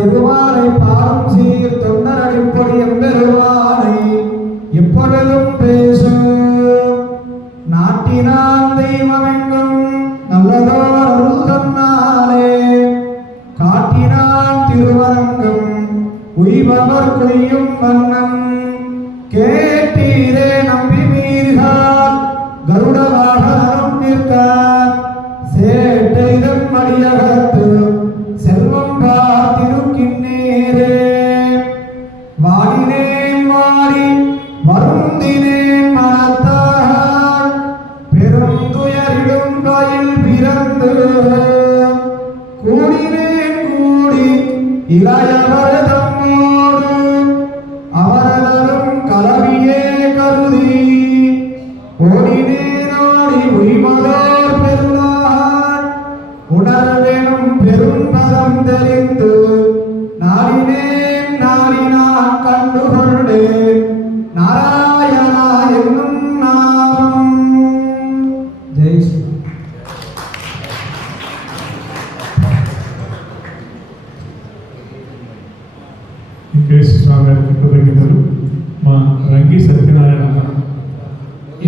திருவாரை பாரும் சீர் தொண்டர் அடிப்பொடி எம்பெருமானை எப்பொழுதும் பேசும் நாட்டினான் தெய்வமெங்கும் நல்லதோர் அருள் தன்னாலே காட்டினான் திருவரங்கம் உய்பவர் கொய்யும் வண்ணம் கேட்டீரே நம்பி மீர்கால் கருட வாகனம் நிற்க சேட்டைதம் மடியகத்து செல்வம் பார்த்திருக்கின்றே வாடினேன் வாடி வருந்தினேன் மனத்தால் பெருந்துயரிடும் காயில் பிறந்து கூடினேன் கூடி இளையவரதம்மோடு அவரதரும் கலவியே கருதி ஓடினேன் ஆடி உய்மதோர் பெருளார் உணர்வேனும் பெரும்பதம் தெரிந்து நாடினேன் நாடினான் கண்டுகொண்டேன் நாராயணா என்னும் நாமம். ஜெய் ஸ்ரீ వెంకటేశ్వర స్వామి గారికి కృతజ్ఞతలు. మా రంగి సత్యనారాయణ